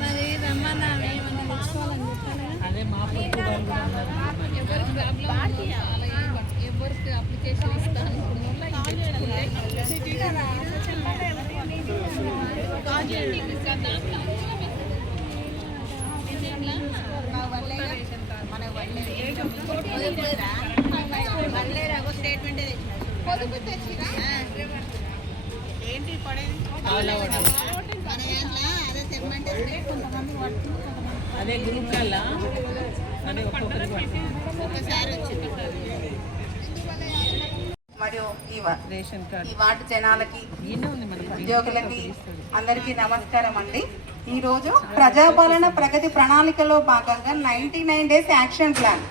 మరి రమ్మన్నా ఏమన్నా తెచ్చుకోవాలని చెప్పాలి. అదే మా ఎవరికి ఎవరికి అప్లికేషన్ ఇస్తాను ఏంటి పడేది అదే గ్రూప్ కల్లా అదే ఒకసారి వచ్చింది. మరియు ఈ వార్డు జనాలకి ఉద్యోగులకి అందరికీ నమస్కారం అండి. ఈరోజు ప్రజాపాలన ప్రగతి ప్రణాళికలో భాగంగా 99 డేస్ యాక్షన్ ప్లాన్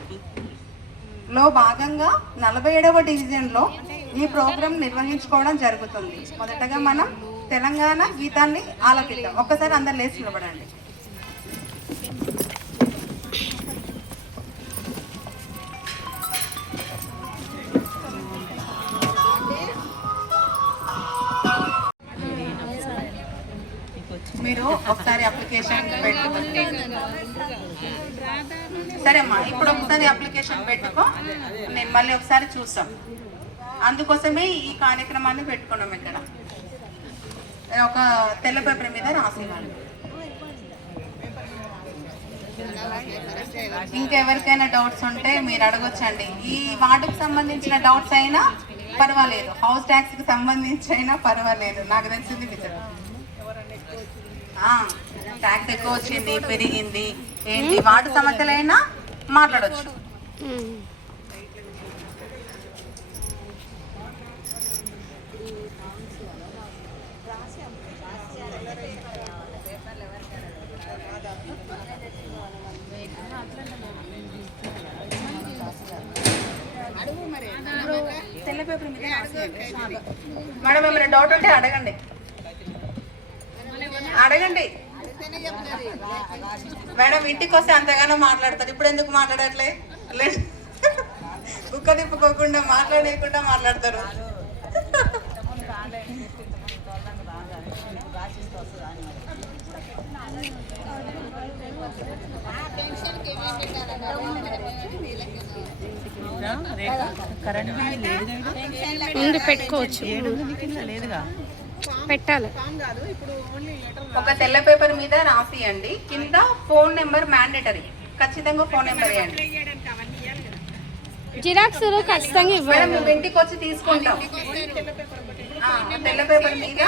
లో భాగంగా 47వ డివిజన్లో ఈ ప్రోగ్రాం నిర్వహించుకోవడం జరుగుతుంది. మొదటగా మనం తెలంగాణ గీతాన్ని ఆలపిద్దాం. ఒక్కసారి అందరు లేచి నిలబడండి. మీరు ఒకసారి అప్లికేషన్ పెట్టుకోండి. సరే అమ్మా, ఇప్పుడు ఒకసారి అప్లికేషన్ పెట్టుకో, నేను మళ్ళీ ఒకసారి చూస్తాం. అందుకోసమే ఈ కార్యక్రమాన్ని పెట్టుకున్నాం. ఇక్కడ ఒక తెల్ల పేపర్ మీద రాసేవాళ్ళు. ఇంకెవరికైనా డౌట్స్ ఉంటే మీరు అడగొచ్చండి. ఈ వార్డుకు సంబంధించిన డౌట్స్ అయినా పర్వాలేదు, హౌస్ ట్యాక్స్ కి సంబంధించి అయినా పర్వాలేదు. నాకు తెలిసింది విజయ్ ట్యాక్స్ ఎక్కువ వచ్చింది, పెరిగింది, ఏంటి వార్డు సమస్యలైనా మాట్లాడచ్చు. తెల్ల పేపర్ మీద మేడం ఏమైనా డౌట్ ఉంటే అడగండి. మేడం ఇంటికి వస్తే అంతగానో మాట్లాడతారు, ఇప్పుడు ఎందుకు మాట్లాడట్లే? కుక్క తిప్పుకోకుండా మాట్లాడేయకుండా మాట్లాడతారు. ముందు పెట్టుకోవచ్చు, పెట్టాలి. ఒక తెల్ల పేపర్ మీద రాసియండి, కింద ఫోన్ నెంబర్ మ్యాండేటరీ, ఖచ్చితంగా ఫోన్ నెంబర్ ఇవ్వండి. జిరాక్స్ ఖచ్చితంగా ఇవ్వండి. మేము ఇంటికి వచ్చి తీసుకుంటాం. తెల్ల పేపర్ మీద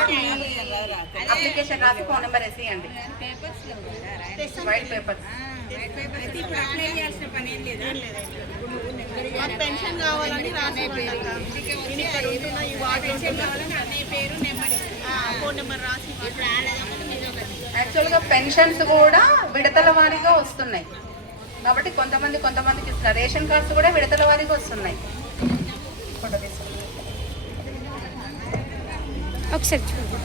అప్లికేషన్ రాసి ఫోన్ నెంబర్ వేసేయండి. వైట్ పేపర్ పెన్షన్ కావాలని రాసే యాక్చువల్గా పెన్షన్స్ కూడా విడతల వారీగా వస్తున్నాయి కాబట్టి కొంతమందికి ఇస్తున్నారు. రేషన్ కార్డ్స్ కూడా విడతల వారీగా వస్తున్నాయి. ఒకసారి చూడండి.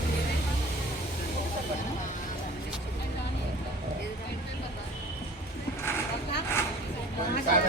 సార్